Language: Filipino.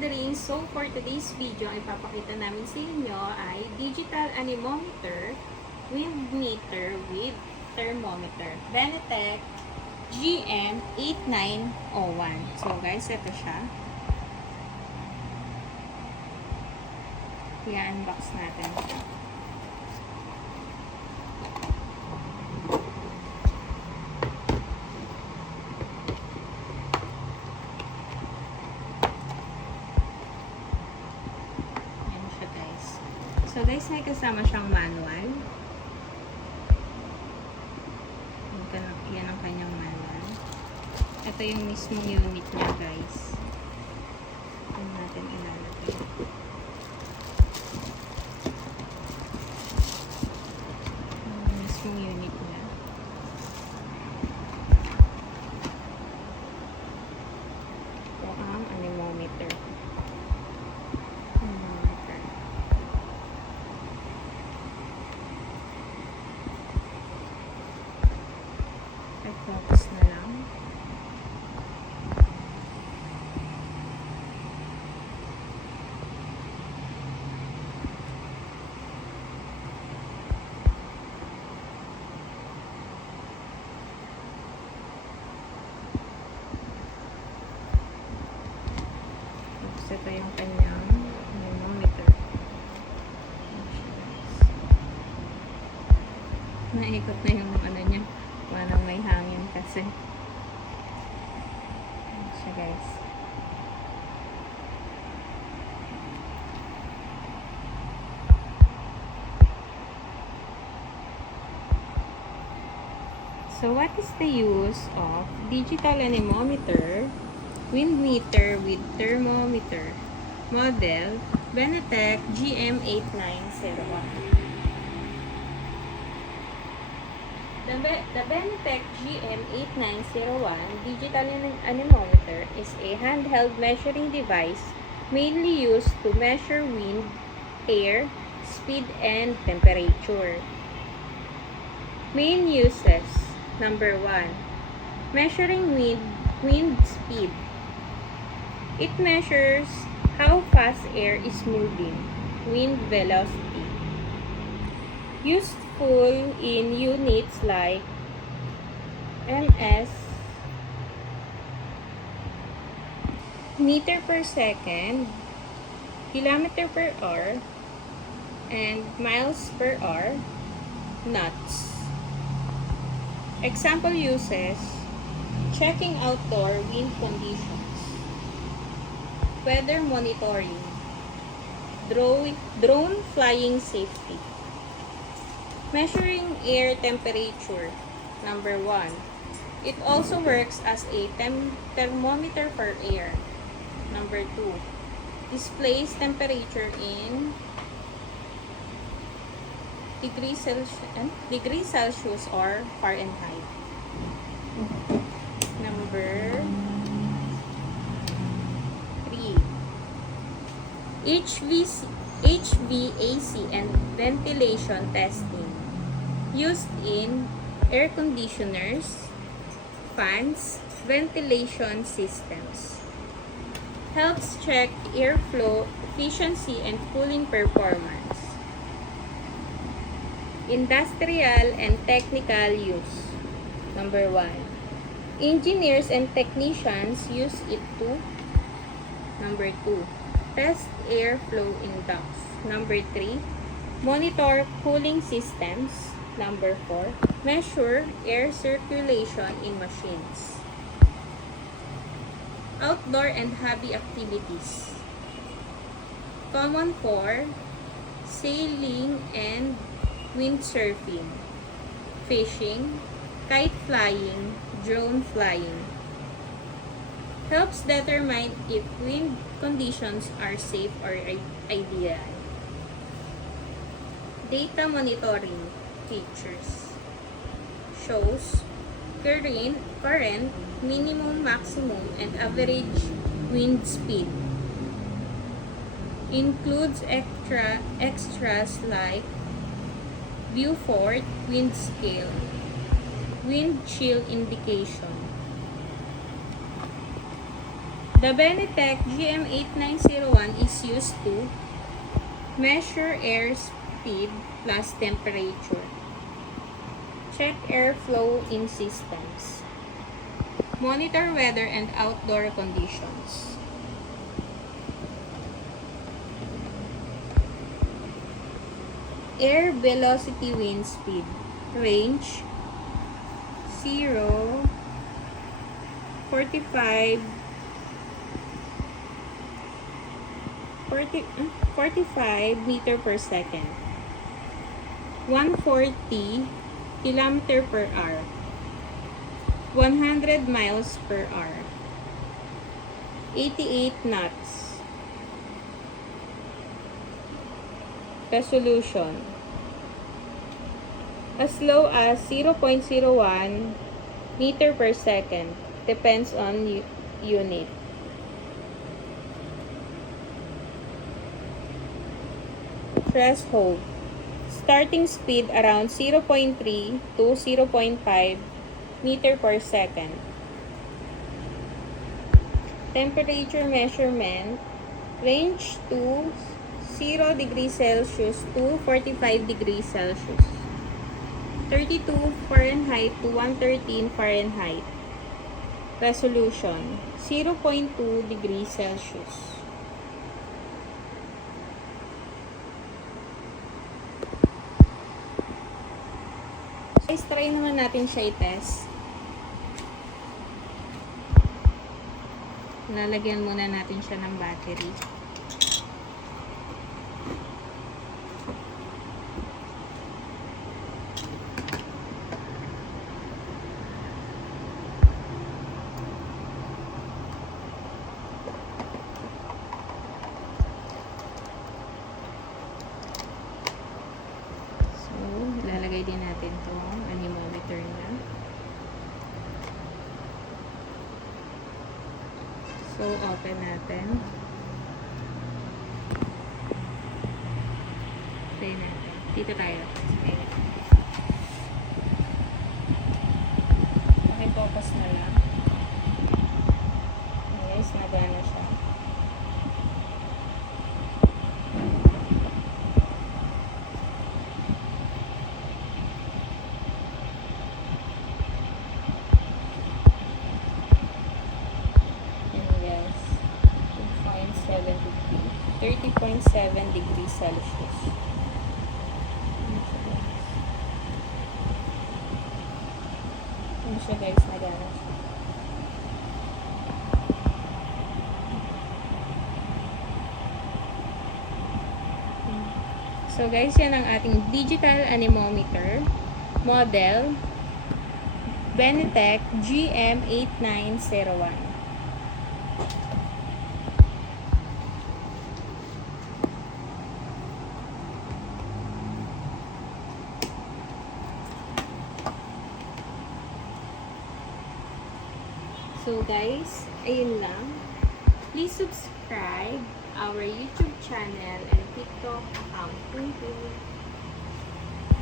Kadrin. So, for today's video, ang ipapakita namin sa inyo ay digital anemometer, wind meter with thermometer. Benetech GM8901. So, guys, ito siya. I-unbox natin siya. So guys, may kasama siyang manual. Yan ang kanyang manual. Ito yung mismong unit niya, guys. Ito natin ilalagay. Yung mismong unit niya. Ito ang anemometer. Focus na lang. Tapos ito yung kanyang anemometer. Naikot na yung ano niya. Parang may hangin kasi. Ayan siya, guys. So, what is the use of digital anemometer, wind meter with thermometer? Model Benetech GM8901. The Benetech GM8901 digital anemometer is a handheld measuring device mainly used to measure wind, air, speed, and temperature. Main uses: number 1, measuring wind speed. It measures how fast air is moving, wind velocity. Useful in units like ms, meter per second, kilometer per hour, and miles per hour, knots. Example uses: checking outdoor wind conditions, weather monitoring, drone flying safety. Measuring air temperature. Number 1. It also works as a thermometer for air. Number 2. Displays temperature in degrees Celsius or Fahrenheit. Number 3. HVAC and ventilation testing. Used in air conditioners, fans, ventilation systems. Helps check airflow efficiency and cooling performance. Industrial and technical use. Number 1. Engineers and technicians use it to. Number 2. Test airflow in ducts. Number 3. Monitor cooling systems. Number 4. Measure air circulation in machines. Outdoor and hobby activities. Common for sailing and windsurfing, fishing, kite flying, drone flying. Helps determine if wind conditions are safe or ideal. Data monitoring features. Shows current, minimum, maximum, and average wind speed. Includes extras like Beaufort wind scale, wind chill indication, The Benetech GM8901 is used to measure air speed plus temperature. Check airflow in systems. Monitor weather and outdoor conditions. Air velocity, wind speed. Range 0, 45 meter per second. 140 kilometer per hour. 100 miles per hour. 88 knots. Resolution as low as 0.01 meter per second. Depends on unit. Threshold. Starting speed around 0.3 to 0.5 meter per second. Temperature measurement. Range to 0 degrees Celsius to 45 degrees Celsius. 32 Fahrenheit to 113 Fahrenheit. Resolution 0.2 degrees Celsius. Guys, try naman natin siya i-test. Lalagyan muna natin siya ng battery. Ilalagay din natin itong anemometer na. So, open natin. Play natin. Dito tayo. Okay, focus na lang. Guys, nagana siya. Yes. 30.7 degrees Celsius. Ano siya guys, nagana siya. So guys, yan ang ating digital anemometer model Benetech GM8901. So guys, ayun lang. Please subscribe our YouTube channel and TikTok account. Thank you.